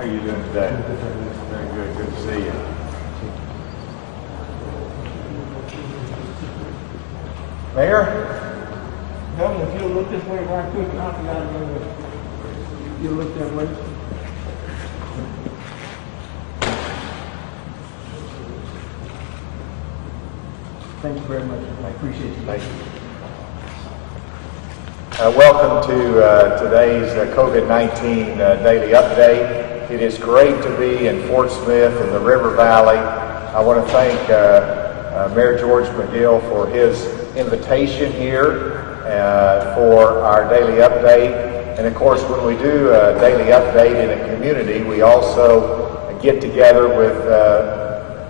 How are you doing today? Very good. Good to see you. Mayor? Governor, if you'll look this way right quick, I forgot to remember. You'll look that way. Thank you very much. I appreciate you. Thank you. Welcome to today's COVID-19 daily update. It is great to be in Fort Smith in the River Valley. I want to thank Mayor George McGill for his invitation here for our daily update. And of course, when we do a daily update in a community, we also get together with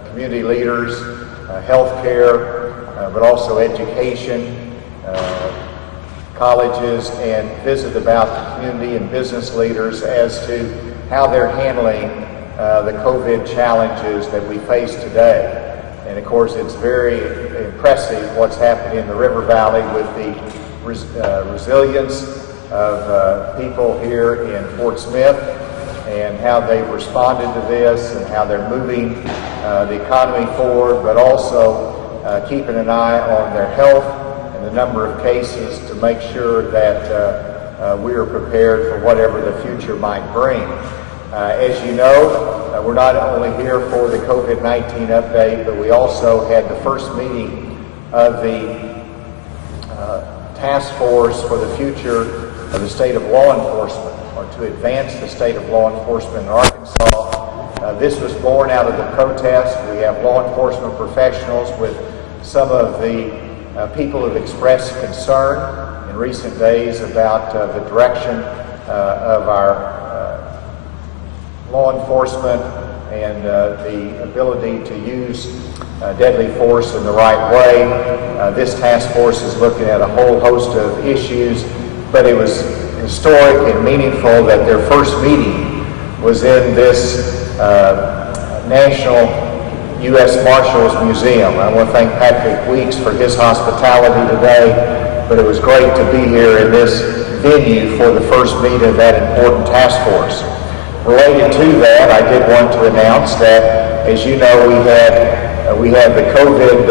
community leaders, healthcare, but also education, colleges, and visit about the community and business leaders as to how they're handling the COVID challenges that we face today. And of course, it's very impressive what's happening in the River Valley with the resilience of people here in Fort Smith and how they've responded to this and how they're moving the economy forward, but also keeping an eye on their health and the number of cases to make sure that we are prepared for whatever the future might bring. As you know, we're not only here for the COVID-19 update, but we also had the first meeting of the task force for the future of the state of law enforcement, or to advance the state of law enforcement in Arkansas. This was born out of the protest. We have law enforcement professionals with some of the people who have expressed concern in recent days about the direction of our law enforcement and the ability to use deadly force in the right way. This task force is looking at a whole host of issues, but it was historic and meaningful that their first meeting was in this National U.S. Marshals Museum. I want to thank Patrick Weeks for his hospitality today, but it was great to be here in this venue for the first meeting of that important task force. Related to that, I did want to announce that, as you know, we have the COVID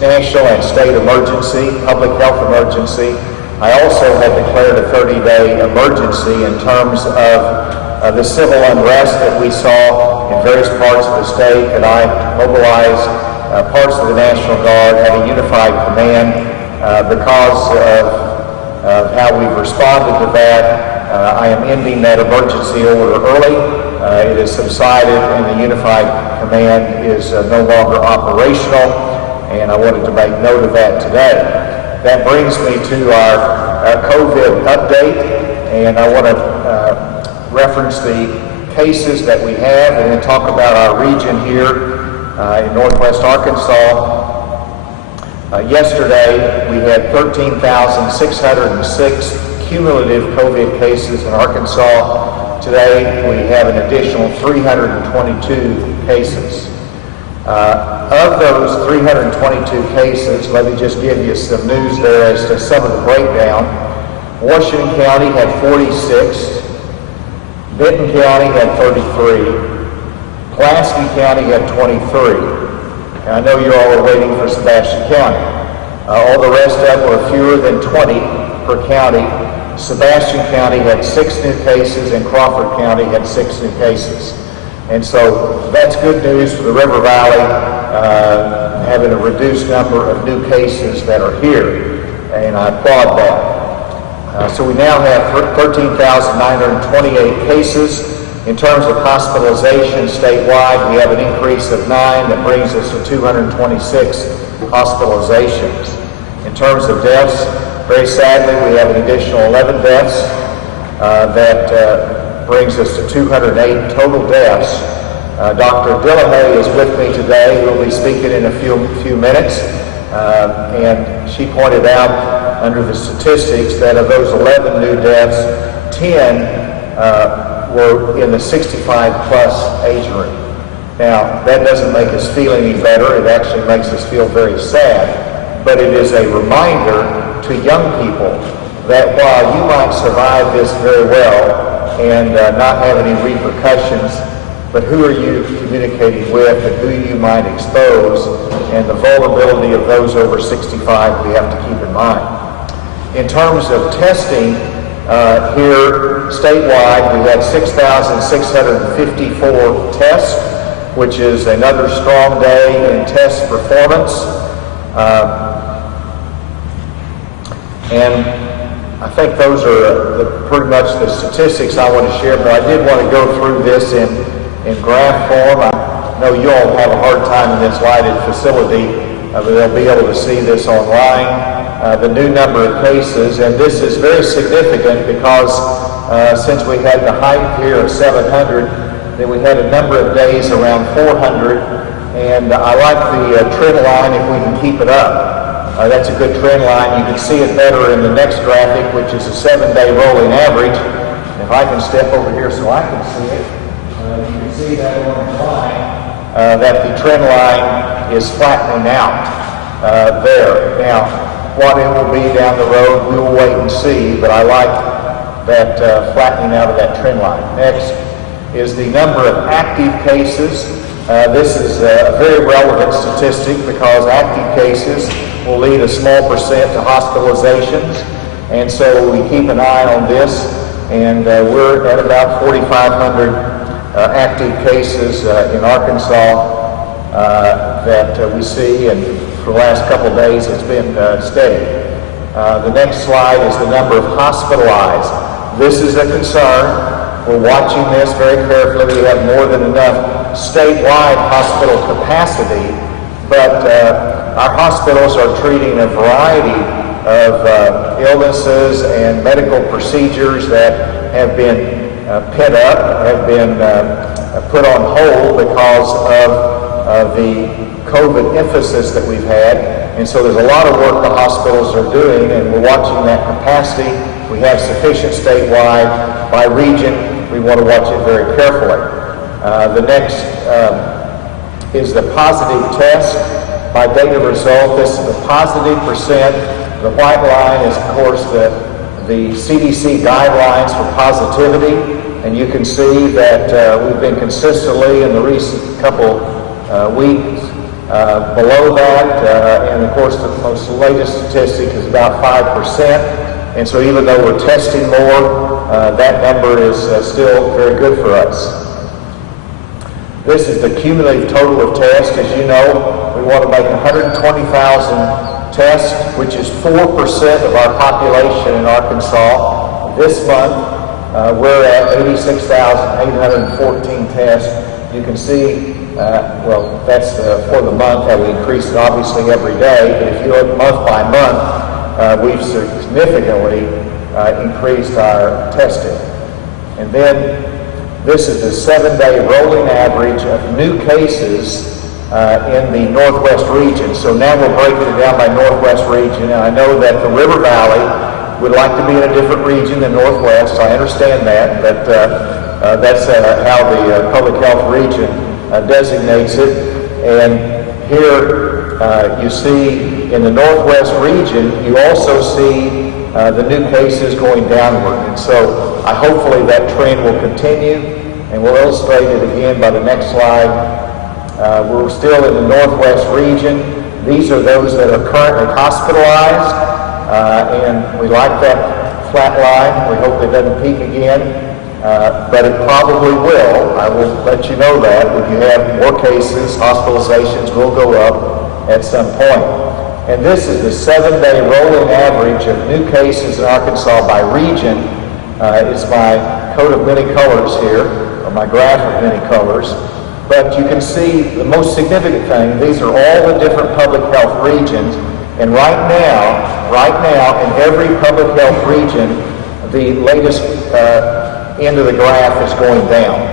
national and state emergency, public health emergency. I also have declared a 30-day emergency in terms of the civil unrest that we saw in various parts of the state, and I mobilized parts of the National Guard, had a unified command because of how we've responded to that. I am ending that emergency order early. It has subsided and the unified command is no longer operational, and I wanted to make note of that today. That brings me to our COVID update, and I want to reference the cases that we have and then talk about our region here in Northwest Arkansas. Yesterday, we had 13,606 cumulative COVID cases in Arkansas. Today, we have an additional 322 cases. Of those 322 cases, let me just give you some news there as to some of the breakdown. Washington County had 46, Benton County had 33, Pulaski County had 23. And I know you all are waiting for Sebastian County. All the rest of them were fewer than 20 per county. Sebastian County had 6 new cases and Crawford County had 6 new cases. And so that's good news for the River Valley, having a reduced number of new cases that are here, and I applaud that. So we now have 13,928 cases. In terms of hospitalization statewide, we have an increase of 9 that brings us to 226 hospitalizations. In terms of deaths, very sadly, we have an additional 11 deaths that brings us to 208 total deaths. Dr. Dillahay is with me today. We'll be speaking in a few minutes. And she pointed out under the statistics that of those 11 new deaths, 10 were in the 65 plus age group. Now, that doesn't make us feel any better. It actually makes us feel very sad. But it is a reminder to young people that while you might survive this very well, and not have any repercussions, but who are you communicating with and who you might expose, and the vulnerability of those over 65 we have to keep in mind. In terms of testing, here statewide we had 6,654 tests, which is another strong day in test performance. And I think those are pretty much the statistics I want to share, but I did want to go through this in graph form. I know you all have a hard time in this lighted facility, but they'll be able to see this online. The new number of cases, and this is very significant because since we had the height here of 700, then we had a number of days around 400, and I like the trend line if we can keep it up. That's a good trend line. You can see it better in the next graphic, which is a 7-day rolling average. If I can step over here so I can see it, you can see that orange line, that the trend line is flattening out there. Now, what it will be down the road, we will wait and see, but I like that flattening out of that trend line. Next is the number of active cases. This is a very relevant statistic because active cases will lead a small percent to hospitalizations, and so we keep an eye on this, and we're at about 4,500 active cases in Arkansas that we see, and for the last couple of days it's been steady. The next slide is the number of hospitalized. This is a concern. We're watching this very carefully. We have more than enough statewide hospital capacity, but our hospitals are treating a variety of illnesses and medical procedures that have been pent up, have been put on hold because of the COVID emphasis that we've had. And so there's a lot of work the hospitals are doing, and we're watching that capacity. We have sufficient statewide. By region, we want to watch it very carefully. The next is the positive test. By date of result, this is the positive percent. The white line is, of course, the CDC guidelines for positivity, and you can see that we've been consistently in the recent couple weeks below that, and of course the most latest statistic is about 5%, and so even though we're testing more, that number is still very good for us. This is the cumulative total of tests. As you know, we want to make 120,000 tests, which is 4% of our population in Arkansas. This month, we're at 86,814 tests. You can see, well, that's for the month, how we increase it obviously every day, but if you look month by month, we've significantly increased our testing. And then this is the 7-day rolling average of new cases in the Northwest region. So now we're breaking it down by Northwest region, and I know that the River Valley would like to be in a different region than Northwest. I understand that, but that's how the public health region designates it. And here you see in the Northwest region, you also see the new cases going downward. And so hopefully that trend will continue, and we'll illustrate it again by the next slide. We're still in the Northwest region. These are those that are currently hospitalized, and we like that flat line. We hope it doesn't peak again, but it probably will. I will let you know that when you have more cases, hospitalizations will go up at some point. And this is the 7-day rolling average of new cases in Arkansas by region. It's my coat of many colors here, or my graph of many colors. But you can see the most significant thing, these are all the different public health regions. And right now, in every public health region, the latest end of the graph is going down.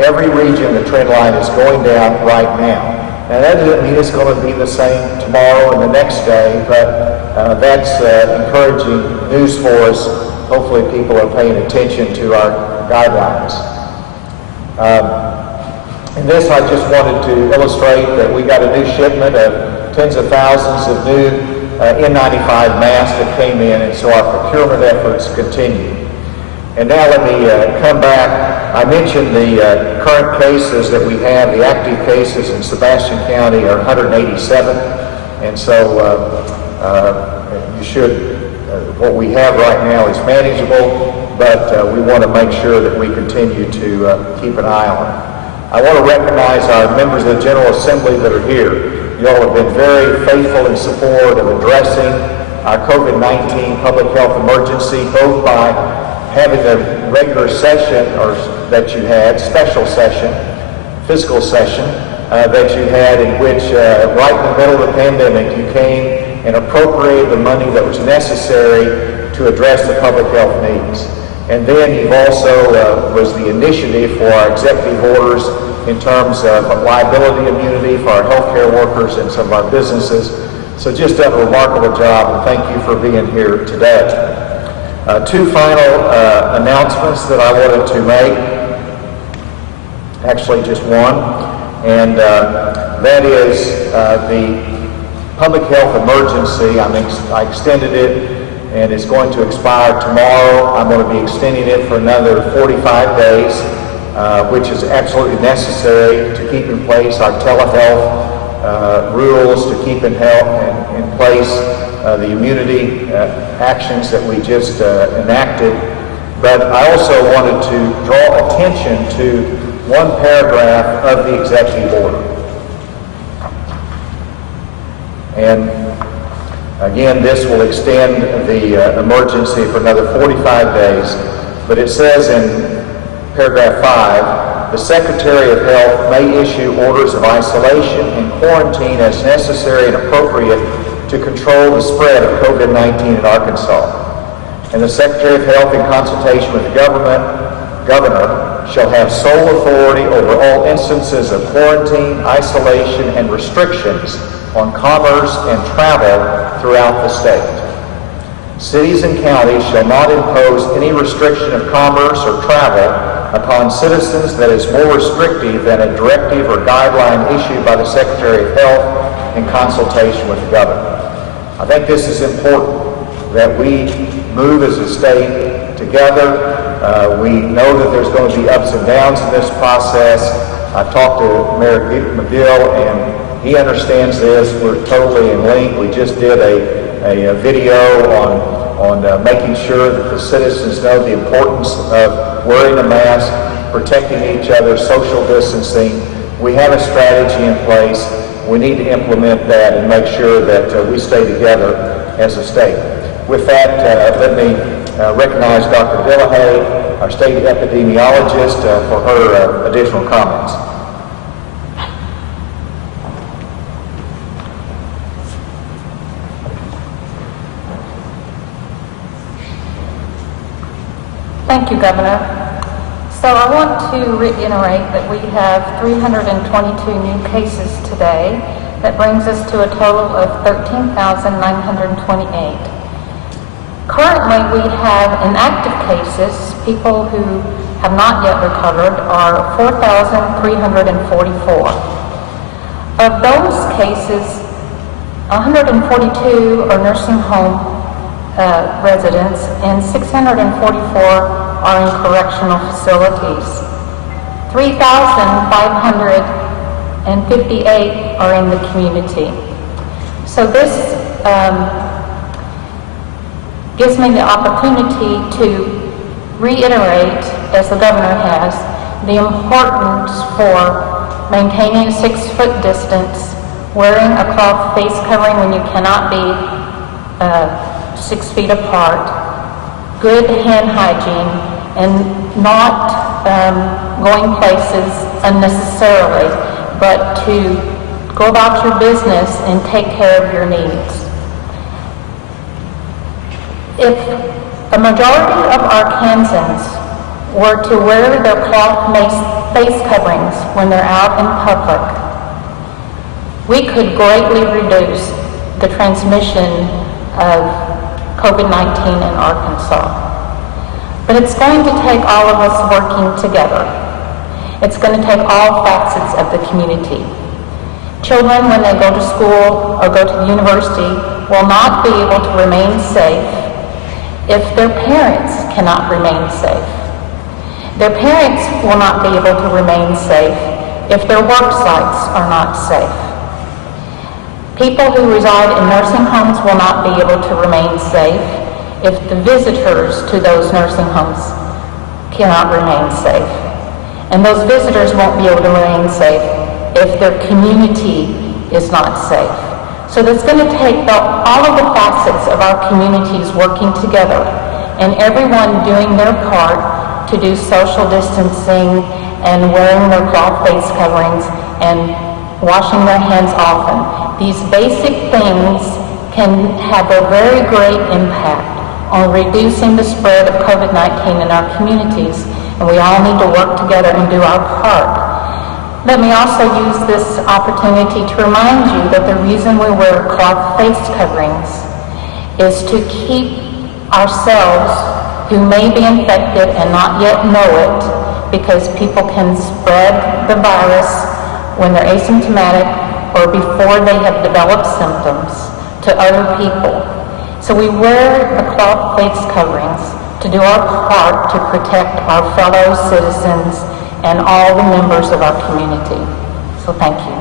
Every region, the trend line is going down right now. Now that doesn't mean it's going to be the same tomorrow and the next day, but that's encouraging news for us. Hopefully people are paying attention to our guidelines. In this, I just wanted to illustrate that we got a new shipment of tens of thousands of new N95 masks that came in, and so our procurement efforts continue. And now let me come back. I mentioned the current cases that we have. The active cases in Sebastian County are 187. And so what we have right now is manageable, but we want to make sure that we continue to keep an eye on it. I want to recognize our members of the General Assembly that are here. You all have been very faithful in support of addressing our COVID-19 public health emergency, both by having the regular session that you had, special session, fiscal session, that you had, in which right in the middle of the pandemic you came and appropriated the money that was necessary to address the public health needs. And then you've also was the initiative for our executive orders in terms of liability immunity for our healthcare workers and some of our businesses. So just done a remarkable job, and thank you for being here today. Two final announcements that I wanted to make. Actually, just one, and that is the public health emergency. I extended it, and it's going to expire tomorrow. I'm going to be extending it for another 45 days, which is absolutely necessary to keep in place our telehealth rules, to keep in place the immunity actions that we just enacted. But I also wanted to draw attention to one paragraph of the executive order. And again, this will extend the emergency for another 45 days. But it says in paragraph 5, the Secretary of Health may issue orders of isolation and quarantine as necessary and appropriate to control the spread of COVID-19 in Arkansas. And the Secretary of Health, in consultation with the governor, shall have sole authority over all instances of quarantine, isolation, and restrictions on commerce and travel throughout the state. Cities and counties shall not impose any restriction of commerce or travel upon citizens that is more restrictive than a directive or guideline issued by the Secretary of Health in consultation with the governor. I think this is important, that we move as a state together. We know that there's going to be ups and downs in this process. I talked to Mayor McGill, and he understands this. We're totally in link. We just did a video on making sure that the citizens know the importance of wearing a mask, protecting each other, social distancing. We have a strategy in place. We need to implement that and make sure that we stay together as a state. With that, let me recognize Dr. Dillahay, our state epidemiologist, for her additional comments. Thank you, Governor. So I want to reiterate that we have 322 new cases today. That brings us to a total of 13,928. Currently, we have inactive cases, people who have not yet recovered, are 4,344. Of those cases, 142 are nursing home residents, and 644 are in correctional facilities. 3,558 are in the community. So this gives me the opportunity to reiterate, as the governor has, the importance for maintaining a 6-foot distance, wearing a cloth face covering when you cannot be 6 feet apart, good hand hygiene, and not going places unnecessarily, but to go about your business and take care of your needs. If a majority of Arkansans were to wear their cloth face coverings when they're out in public, we could greatly reduce the transmission of COVID-19 in Arkansas. But it's going to take all of us working together. It's going to take all facets of the community. Children, when they go to school or go to the university, will not be able to remain safe if their parents cannot remain safe. Their parents will not be able to remain safe if their work sites are not safe. People who reside in nursing homes will not be able to remain safe if the visitors to those nursing homes cannot remain safe. And those visitors won't be able to remain safe if their community is not safe. So that's going to take all of the facets of our communities working together and everyone doing their part to do social distancing and wearing their cloth face coverings and washing their hands often. These basic things can have a very great impact on reducing the spread of COVID-19 in our communities, and we all need to work together and do our part. Let me also use this opportunity to remind you that the reason we wear cloth face coverings is to keep ourselves, who may be infected and not yet know it, because people can spread the virus when they're asymptomatic or before they have developed symptoms to other people. So we wear the cloth face coverings to do our part to protect our fellow citizens and all the members of our community. So thank you.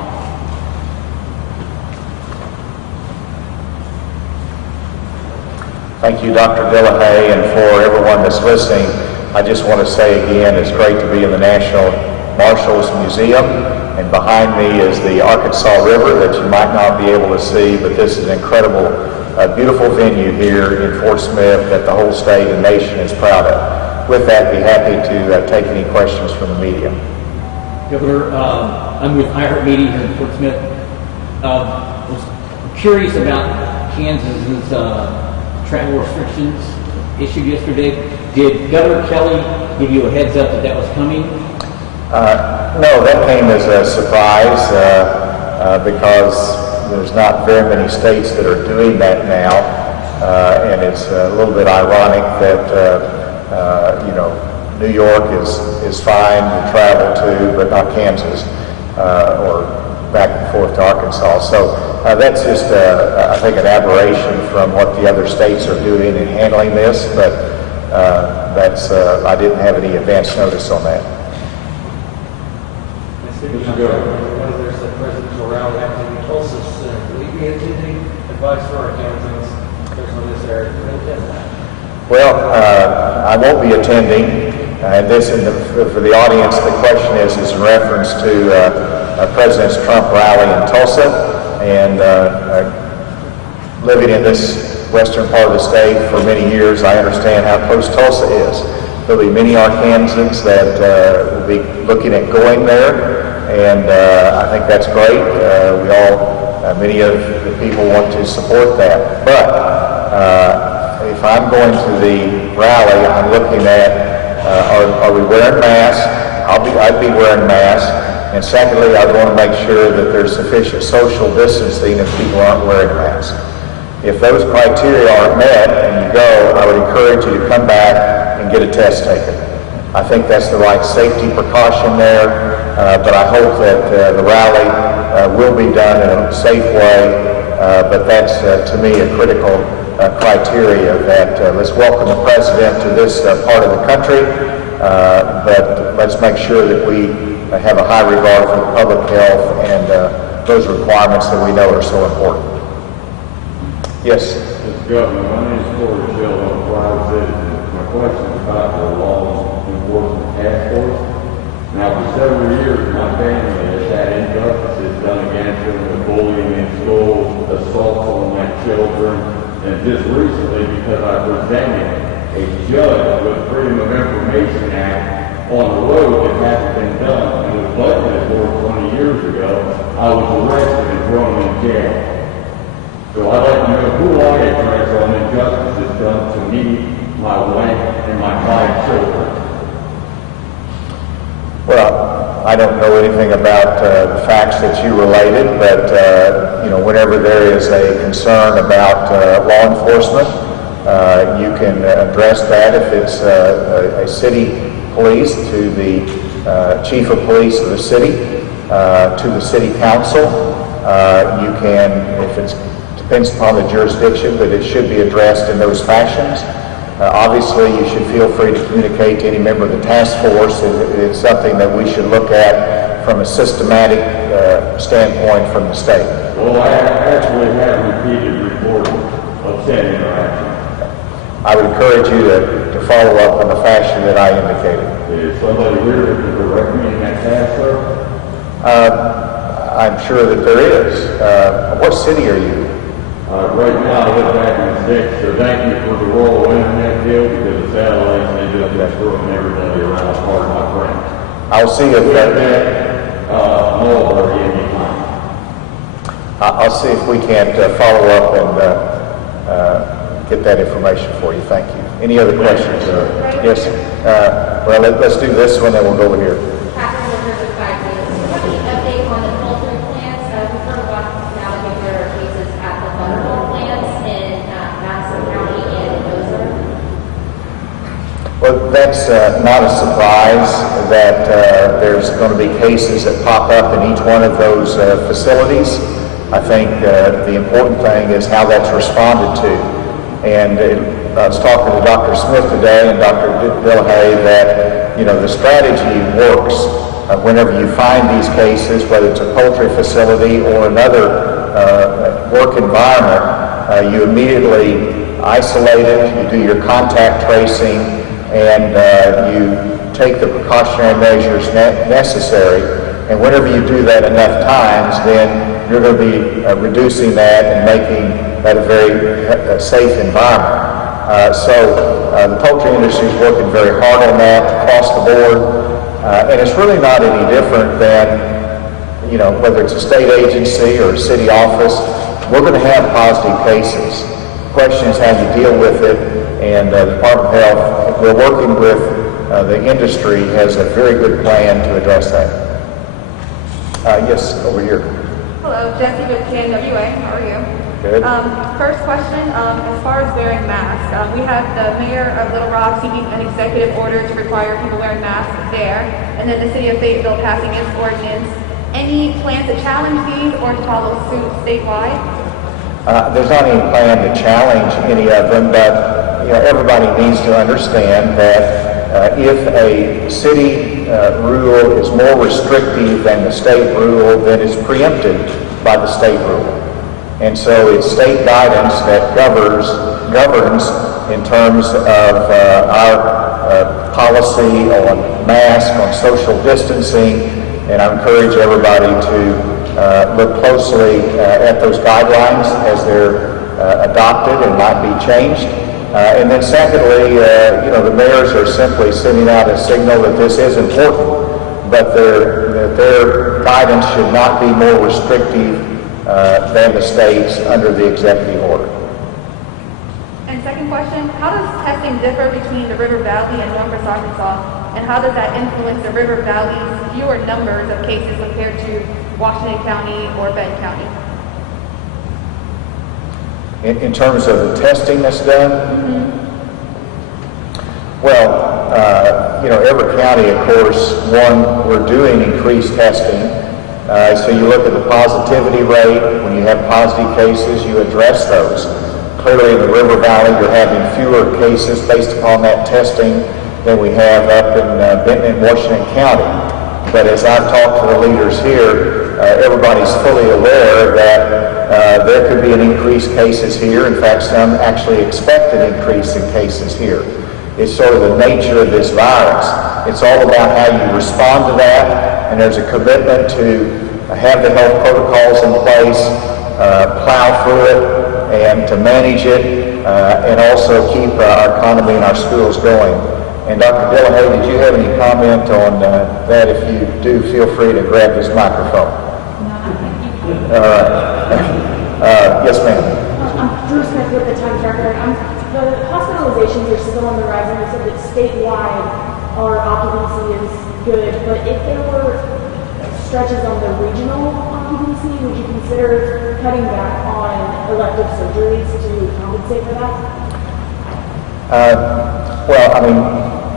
Thank you, Dr. Dillahay, and for everyone that's listening, I just want to say again, it's great to be in the National Marshals Museum, and behind me is the Arkansas River that you might not be able to see, but this is an incredible, beautiful venue here in Fort Smith that the whole state and nation is proud of. With that, be happy to take any questions from the media. Governor, I'm with iHeartMedia here in Fort Smith. Was curious about Kansas's travel restrictions issued yesterday. Did Governor Kelly give you a heads up that that was coming? No, that came as a surprise because there's not very many states that are doing that now, and it's a little bit ironic that New York is fine to travel to, but not Kansas or back and forth to Arkansas. So that's just, I think, an aberration from what the other states are doing in handling this, but I didn't have any advance notice on that. Mr. Governor, there's a presidential rally happening in Tulsa soon. Will you be attending? Advice for our Kansans, especially in this area, to attend that? Well, I won't be attending, and for the audience, the question is in reference to President Trump rally in Tulsa, and living in this western part of the state for many years, I understand how close Tulsa is. There'll be many Arkansans that will be looking at going there, and I think that's great. Many of the people want to support that, but if I'm going to the rally, I'm looking at, are we wearing masks? I'd be wearing masks. And secondly, I want to make sure that there's sufficient social distancing if people aren't wearing masks. If those criteria aren't met and you go, I would encourage you to come back and get a test taken. I think that's the right safety precaution there, but I hope that the rally will be done in a safe way, but that's, to me, a critical criteria that let's welcome the president to this part of the country, but let's make sure that we have a high regard for public health and those requirements that we know are so important. Yes? Mr. Governor, my name is Corey Shell. I'm a private citizen. My question is about the law enforcement task force. Now, for several years, my family has had injustices done against them with bullying in schools, assaults on my children, and just recently, because I presented a judge with Freedom of Information Act on a road that hasn't been done and was budgeted for 20 years ago, I was arrested and thrown in jail. So I'd like to know who I address on injustices done to me, my wife, and my 5 children. Well, I don't know anything about the facts that you related, but whenever there is a concern about law enforcement, you can address that if it's a city police to the chief of police of the city, to the city council. You can, if it's depends upon the jurisdiction, but it should be addressed in those fashions. Obviously, you should feel free to communicate to any member of the task force. It's something that we should look at from a systematic standpoint from the state. Well, I actually have repeated reporting of said interaction. I would encourage you to follow up in the fashion that I indicated. Is somebody here that can direct me in that task, sir? I'm sure that there is. What city are you? Right now, I live back in the sticks, so thank you for the rural internet deal, because the satellites, they just destroying everybody around part of my friends. I'll see if Mulberry anytime. I'll see if we can't follow up and get that information for you. Thank you. Any other questions? Yes. Well, let's do this one, then we'll go over here. Well, that's not a surprise that there's going to be cases that pop up in each one of those facilities. I think the important thing is how that's responded to. And I was talking to Dr. Smith today and Dr. Dillhay that, the strategy works whenever you find these cases, whether it's a poultry facility or another work environment, you immediately isolate it, you do your contact tracing, and you take the precautionary measures necessary. And whenever you do that enough times, then you're going to be reducing that and making that a very safe environment. So the poultry industry is working very hard on that across the board. And it's really not any different than, whether it's a state agency or a city office, we're going to have positive cases. The question is how you deal with it. And the Department of Health, we're working with the industry, has a very good plan to address that. Yes, over here. Hello, Jessie with KNWA. How are you? Good. First question, as far as wearing masks, we have the mayor of Little Rock seeking an executive order to require people wearing masks there, and then the city of Fayetteville passing its ordinance. Any plans to challenge these or to follow suit statewide? There's not any plan to challenge any of them, but everybody needs to understand that if a city rule is more restrictive than the state rule, then it's preempted by the state rule. And so it's state guidance that governs in terms of our policy on masks, on social distancing, and I encourage everybody to look closely at those guidelines as they're adopted and might be changed. And then secondly, the mayors are simply sending out a signal that this is important, but their guidance should not be more restrictive than the state's under the executive order. And second question, how does testing differ between the River Valley and Northwest Arkansas, and how does that influence the River Valley's fewer numbers of cases compared to Washington County or Benton County? In terms of the testing that's done? Mm-hmm. Well, every county, of course, we're doing increased testing. So you look at the positivity rate. When you have positive cases, you address those. Clearly, in the River Valley, you're having fewer cases based upon that testing than we have up in Benton and Washington County. But as I've talked to the leaders here, everybody's fully aware that there could be an increased cases here. In fact, some actually expect an increase in cases here. It's sort of the nature of this virus. It's all about how you respond to that, and there's a commitment to have the health protocols in place, plow through it, and to manage it, and also keep our economy and our schools going. And Dr. Dillhay, did you have any comment on that? If you do, feel free to grab this microphone. All right. Yes, ma'am. I'm Drew Smith with the Times Record. The hospitalizations are still on the rise, and you said that statewide our occupancy is good, but if there were stretches on the regional occupancy, would you consider cutting back on elective surgeries to compensate for that? Well, I mean,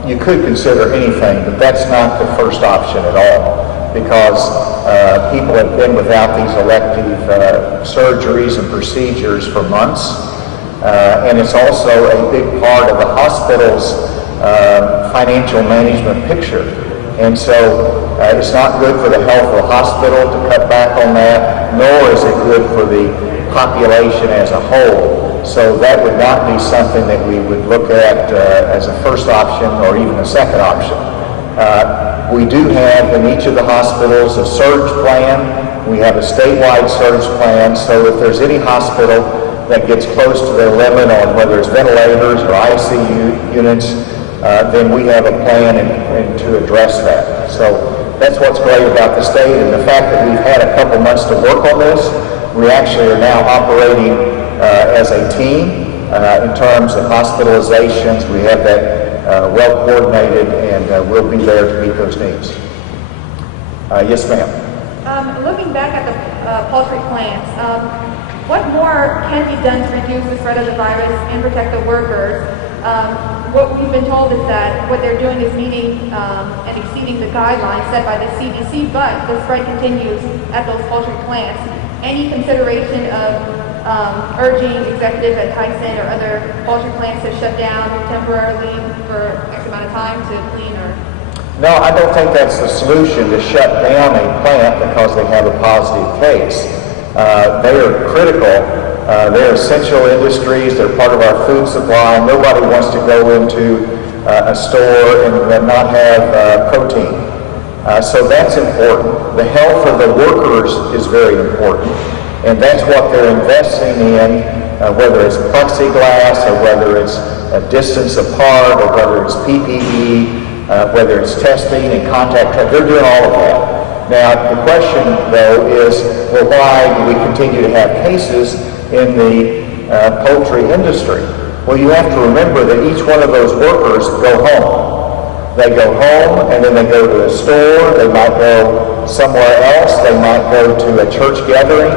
you could consider anything, but that's not the first option at all, because people have been without these elective surgeries and procedures for months. and it's also a big part of the hospital's financial management picture. And so it's not good for the health of the hospital to cut back on that, nor is it good for the population as a whole. So that would not be something that we would look at as a first option or even a second option. We do have in each of the hospitals a surge plan. We have a statewide surge plan, so if there's any hospital that gets close to their limit on whether it's ventilators or ICU units, then we have a plan and to address that. So that's what's great about the state, and the fact that we've had a couple months to work on this. We actually are now operating as a team in terms of hospitalizations. We have that well coordinated, and we'll be there to meet those needs. Yes, ma'am. Looking back at the poultry plants, what more can be done to reduce the spread of the virus and protect the workers? What we've been told is that what they're doing is meeting and exceeding the guidelines set by the CDC, but the spread continues at those poultry plants. Any consideration of urging executives at Tyson or other poultry plants to shut down temporarily for X amount of time to clean or? No, I don't think that's the solution, to shut down a plant because they have a positive case. They are critical. They're essential industries. They're part of our food supply. Nobody wants to go into a store and not have protein. So that's important. The health of the workers is very important. And that's what they're investing in, whether it's plexiglass or whether it's a distance apart or whether it's PPE, whether it's testing and contact tracing. They're doing all of that. Now, the question, though, is, well, why do we continue to have cases in the poultry industry? Well, you have to remember that each one of those workers go home. They go home and then they go to a store. They might go somewhere else. They might go to a church gathering.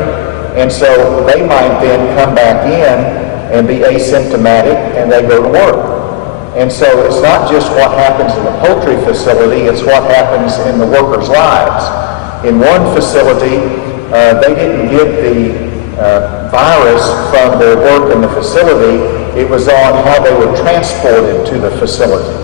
And so they might then come back in and be asymptomatic and they go to work. And so it's not just what happens in the poultry facility, it's what happens in the workers' lives. In one facility, they didn't get the virus from their work in the facility. It was on how they were transported to the facility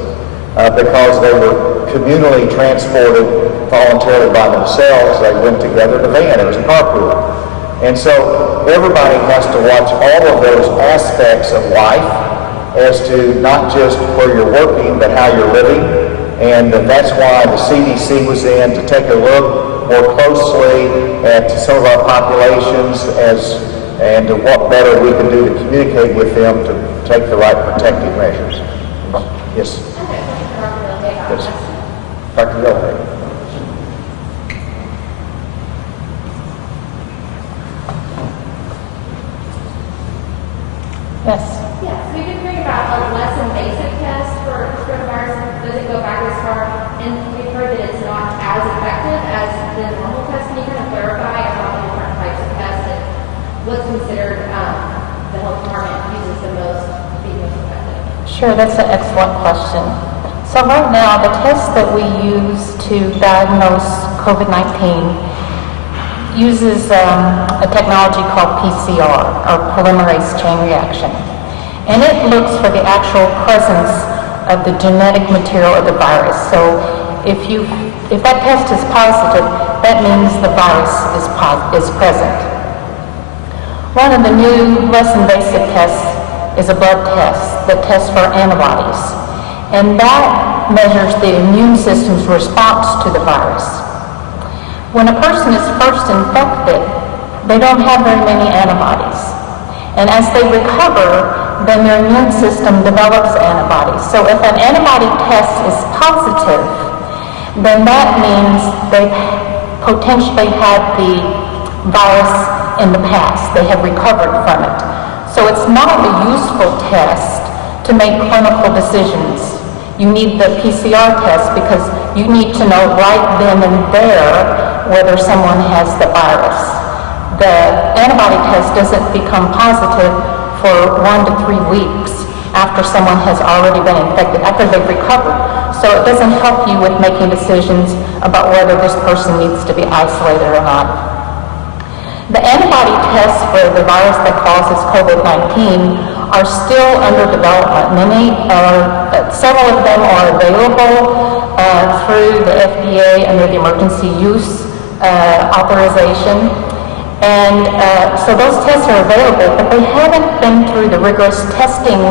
because they were communally transported voluntarily by themselves. They went together in a van. It was a carpool. And so everybody has to watch all of those aspects of life as to not just where you're working, but how you're living. And that's why the CDC was in to take a look more closely at some of our populations and what better we can do to communicate with them to take the right protective measures. Yes? Yes. Dr. Gilhay. Yes. Yes, we've been hearing about a less invasive test for coronavirus. Doesn't go back as far, and we've heard that it's not as effective as the normal test. Can you kind of clarify about the different types of tests and what's considered the health department uses the most, being most effective? Sure, that's an excellent question. So right now, the test that we use to diagnose COVID-19 uses a technology called PCR, or polymerase chain reaction. And it looks for the actual presence of the genetic material of the virus. So if that test is positive, that means the virus is present. One of the new, less invasive tests is a blood test that tests for antibodies. And that measures the immune system's response to the virus. When a person is first infected, they don't have very many antibodies. And as they recover, then their immune system develops antibodies. So if an antibody test is positive, then that means they potentially had the virus in the past. They have recovered from it. So it's not a useful test to make clinical decisions. You need the PCR test because you need to know right then and there whether someone has the virus. The antibody test doesn't become positive for 1 to 3 weeks after someone has already been infected, after they've recovered. So it doesn't help you with making decisions about whether this person needs to be isolated or not. The antibody tests for the virus that causes COVID-19 are still under development. Several of them are available through the FDA under the emergency use authorization. And so those tests are available, but they haven't been through the rigorous testing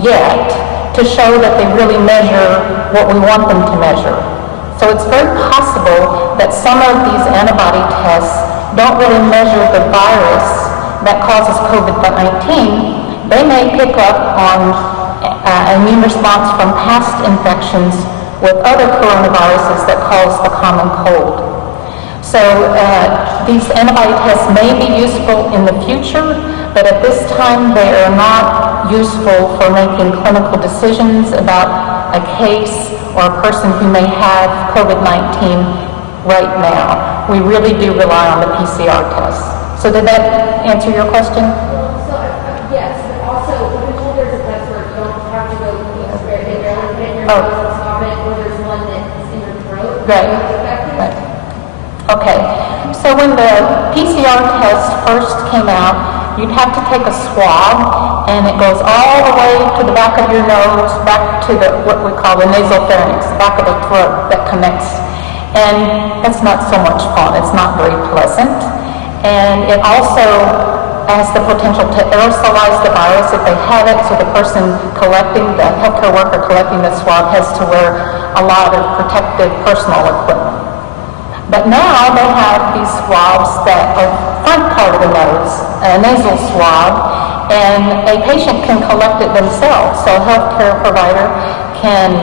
yet to show that they really measure what we want them to measure. So it's very possible that some of these antibody tests don't really measure the virus that causes COVID-19. They may pick up on immune response from past infections with other coronaviruses that cause the common cold. So these antibody tests may be useful in the future, but at this time they are not useful for making clinical decisions about a case or a person who may have COVID-19 right now. We really do rely on the PCR tests. So did that answer your question? So, yes, but also, we've been told there's a test where you don't have to go they barely put it in your nose and stop it, or there's one that's in your throat. Right. Right. Okay. So when the PCR test first came out, you'd have to take a swab, and it goes all the way to the back of your nose, back to what we call the nasal pharynx, back of the throat that connects. And that's not so much fun. It's not very pleasant. And it also has the potential to aerosolize the virus if they have it, so the person collecting, the healthcare worker collecting the swab has to wear a lot of protective personal equipment. But now they have these swabs that are front part of the nose, a nasal swab, and a patient can collect it themselves. So a healthcare provider can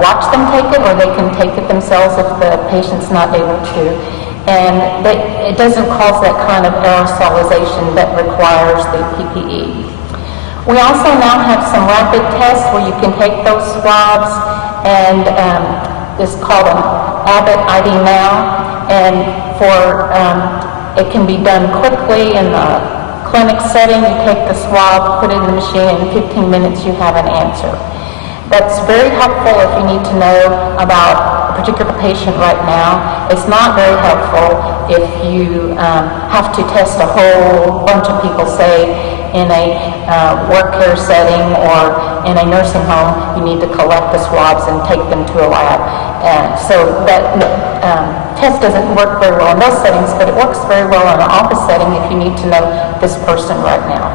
watch them take it, or they can take it themselves if the patient's not able to. And it doesn't cause that kind of aerosolization that requires the PPE. We also now have some rapid tests where you can take those swabs, and it's called an Abbott ID Now, and it can be done quickly in a clinic setting. You take the swab, put it in the machine, and in 15 minutes you have an answer. That's very helpful if you need to know about a particular patient right now. It's not very helpful if you have to test a whole bunch of people, say in a work care setting or in a nursing home. You need to collect the swabs and take them to a lab. So that test doesn't work very well in those settings, but it works very well in an office setting if you need to know this person right now.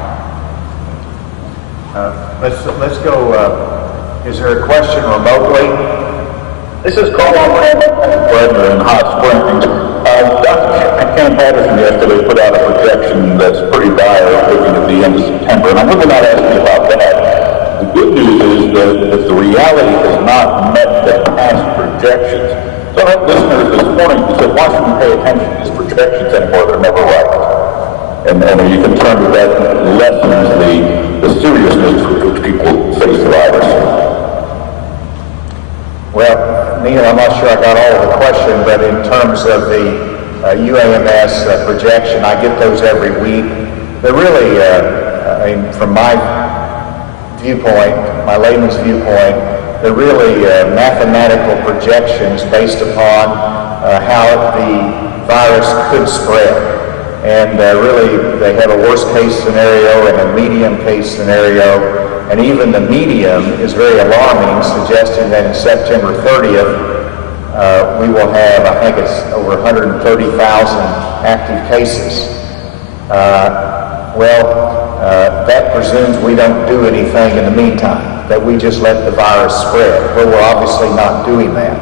Let's go. Is there a question remotely? This is Carl Bradner in Hot Springs. Dr. Ken Patterson yesterday put out a projection that's pretty dire looking at the end of September, and I'm really not asking about that. The good news is that the reality has not met the past projections. So I have listeners this morning who said, why should we pay attention to these projections anymore? They're never right. And are you concerned that lessens the seriousness with which people face the virus? Well, Neil, I'm not sure I got all of the question, but in terms of the UAMS projection, I get those every week. They're really, from my viewpoint, my layman's viewpoint, they're really mathematical projections based upon how the virus could spread. And really, they have a worst case scenario and a medium case scenario. And even the medium is very alarming, suggesting that in September 30th, we will have, I think it's over 130,000 active cases. That presumes we don't do anything in the meantime, that we just let the virus spread. Well, we're obviously not doing that.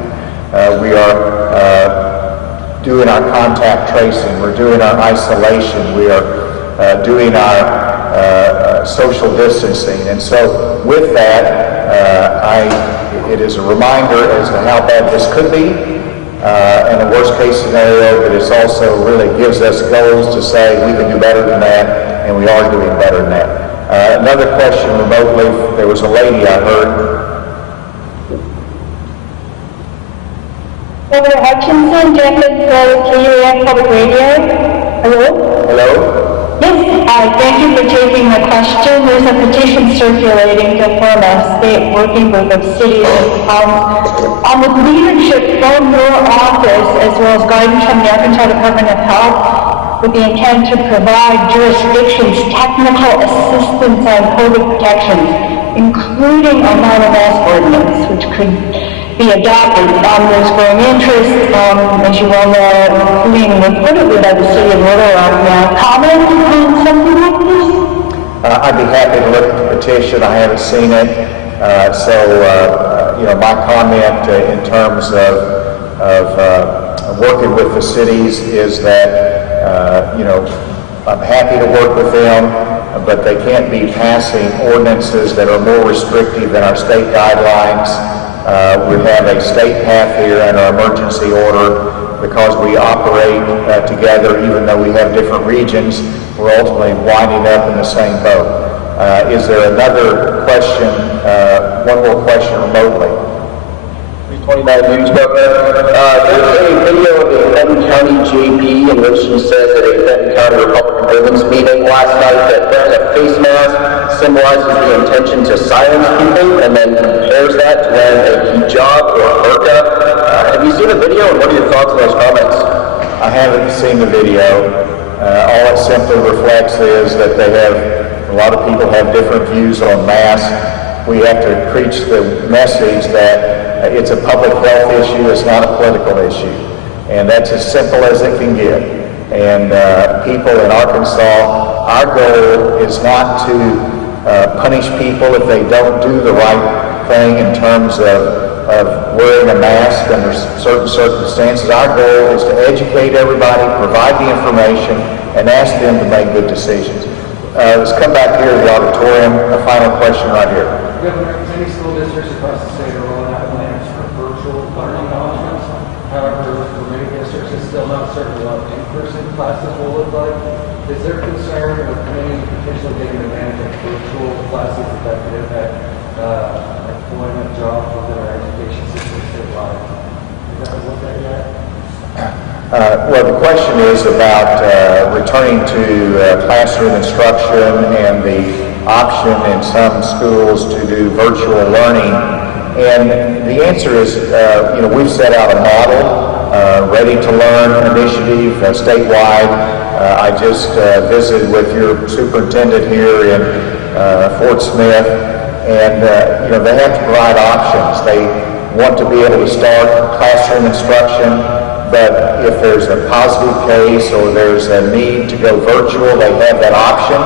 We are doing our contact tracing, we're doing our isolation, we are doing our social distancing. And so with that, it is a reminder as to how bad this could be, and a worst case scenario, but it also really gives us goals to say we can do better than that, and we are doing better than that. Another question remotely, there was a lady I heard. Asa Hutchinson, directed for KUAF Public Radio. Hello? Hello? Yes, thank you for taking my question. There's a petition circulating to form a state working group of cities on the leadership from your office, as well as guidance from the Arkansas Department of Health. with the intent to provide jurisdictions technical assistance on COVID protections, including a non-mask ordinance, which could be adopted. There's growing interest, as you all know, including reportedly by the city of Little Rock now. Comment on something like this? I'd be happy to look at the petition. I haven't seen it. My comment in terms of working with the cities is that, I'm happy to work with them, but they can't be passing ordinances that are more restrictive than our state guidelines. We have a state path here in our emergency order because we operate together, even though we have different regions. We're ultimately winding up in the same boat. Is there another question, one more question remotely? 29 News Governor. There's a video of the Benton County JP in which he says at a Benton County Republican Women's meeting last night that wearing a face mask symbolizes the intention to silence people, and then compares that to wearing a hijab or a burqa. Have you seen the video, and what are your thoughts on those comments? I haven't seen the video. All it simply reflects is that a lot of people have different views on masks. We have to preach the message that it's a public health issue, it's not a political issue. And that's as simple as it can get. And people in Arkansas, our goal is not to punish people if they don't do the right thing in terms of wearing a mask under certain circumstances. Our goal is to educate everybody, provide the information, and ask them to make good decisions. Let's come back here to the auditorium. A final question right here. Governor, many school districts across the state are rolling out plans for virtual learning options. However, for many districts, it's still not certain what in-person classes will look like. Is there concern with many potentially taking advantage of virtual classes that could impact employment, jobs within our education system statewide? Is that looked at yet? Well, the question is about returning to classroom instruction and the option in some schools to do virtual learning. And the answer is, we've set out a model, Ready to Learn initiative statewide. I just visited with your superintendent here in Fort Smith, and they have to provide options. They want to be able to start classroom instruction, but if there's a positive case or there's a need to go virtual, they have that option.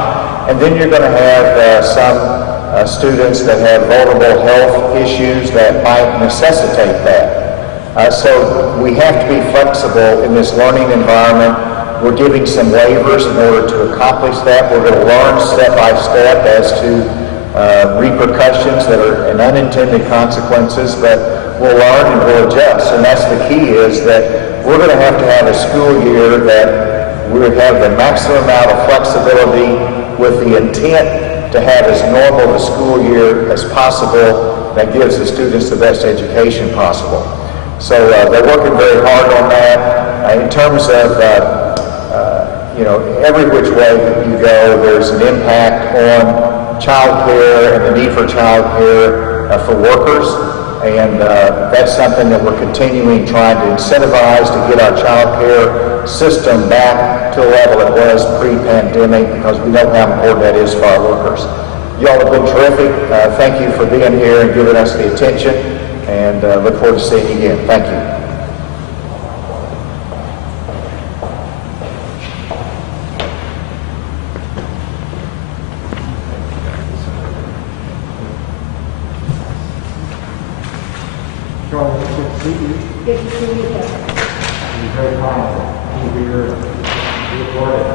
And then you're going to have some students that have vulnerable health issues that might necessitate that. So we have to be flexible in this learning environment. We're giving some waivers in order to accomplish that. We're going to learn step by step as to repercussions that are and unintended consequences, but we'll learn and we'll adjust. And that's the key, is that we're going to have a school year that we have the maximum amount of flexibility with the intent to have as normal a school year as possible that gives the students the best education possible. So they're working very hard on that. In terms of, every which way that you go, there's an impact on child care and the need for child care for workers. And that's something that we're continuing trying to incentivize to get our child care system back to a level it was pre-pandemic, because we know how important that is for our workers. You all have been terrific. Thank you for being here and giving us the attention, and look forward to seeing you again. Thank you. Charlie, it's good to see you. Good to see you again. You're very kind to be here, recorded.